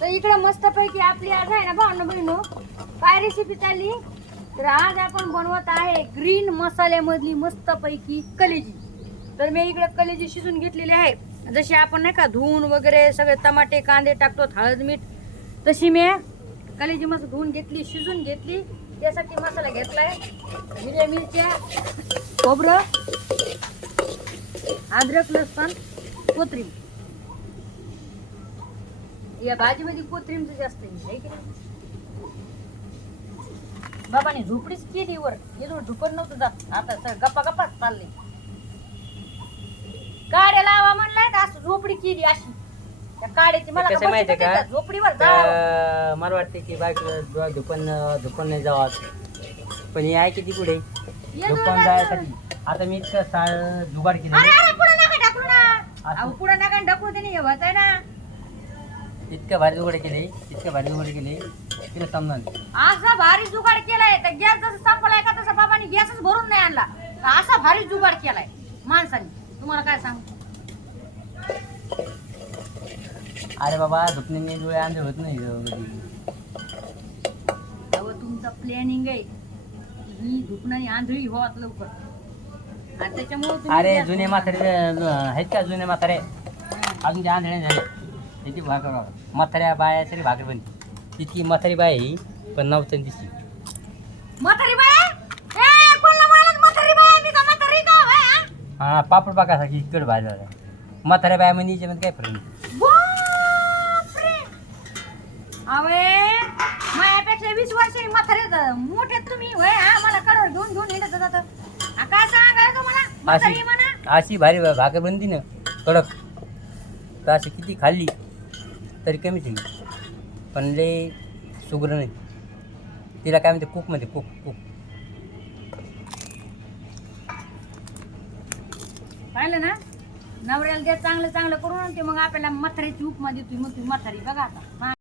तर इकडे मस्तपैकी आपली आज आहे ना भावना बहिणो काय रेसिपी चालली. तर आज आपण बनवत आहे ग्रीन मसाल्यामधली मस्तपैकी कलेजी. तर मी इकडे कलेजी शिजून घेतलेली आहे. जशी आपण नाही का धुवून वगैरे सगळे टमाटे कांदे टाकतो हळद मीठ, तशी मी कलेजी मस्त धुवून घेतली शिजून घेतली. त्यासाठी मसाला घेतलाय हिरव्या मिरच्या खोबरं अद्रक लसूण कोथिंबीर. या भाजीमध्ये कोथिंबीर जास्त आहे की नाही. बाबाने झोपडीच केली वर येऊन झोपत नव्हतं जात. आता सर गप्पा गप्पाच चालले. काड्या लावा म्हणलाय तर असं झोपडी केली अशी. त्या काड्याची मला कसं माहितीये का? झोपडीवर जा. मला वाटते की बायको दुकान नाही जावा, पण ही आहे किती पुढे दुकान जायसाठी. आता मी इतकं जुगाड केलं, पुढे नका ढकलू ना. अहो पुढे नका ढकलू त्याने हे होत आहे ना. इतकं भारी जुगाड केले तिला समजा. असा भारी जुगाड केलाय तर गॅस जसं संपलाय का तसं बाबांनी गॅसच भरून नाही आणला. असा भारी जुगाड केलाय माणसाने. तुम्हाला काय सांगू. अरे बाबा झोपण्याने डोळे आंधळे होत नाही. अहो तुमचं प्लॅनिंग आहे ही झोपणारी आंधळी होत लवकर. आणि त्याच्यामुळे अरे जुने म्हातारे आहेत का? जुने म्हातारे अजून ते आंधळे झाले. त्याची भाकर म्हाताऱ्या बाया तरी भाकर बनते. तितकी म्हातारी बाय ही पण नव्हतं दिसली. म्हातारी बाई कोणला म्हणाल म्हातारी बाई. मी का म्हातारी का होय? हा पापड पाकासाठी इतकं भारी झाला. म्हाताऱ्या बाया म्हणजे याच्यामध्ये काय फरक नाही. बापरे. अवे माझ्यापेक्षा 20 वर्षांनी म्हातारे मोठे तुम्ही होय. मला कडवर घेऊन येत जात. काय सांगायचं मला म्हातारी म्हणा. अशी भारी भाकर बनती ना कडक, तर अशी किती खाल्ली तरी कमीच नाही. पण लय सुग्र नाही. तिला काय म्हणते कुक म्हणते. कुक पाहिलं ना. नवऱ्याला द्या चांगलं करून ते मग आपल्याला म्हातारीची उपमा देतोय. मग तुम्ही म्हातारी बघा आता.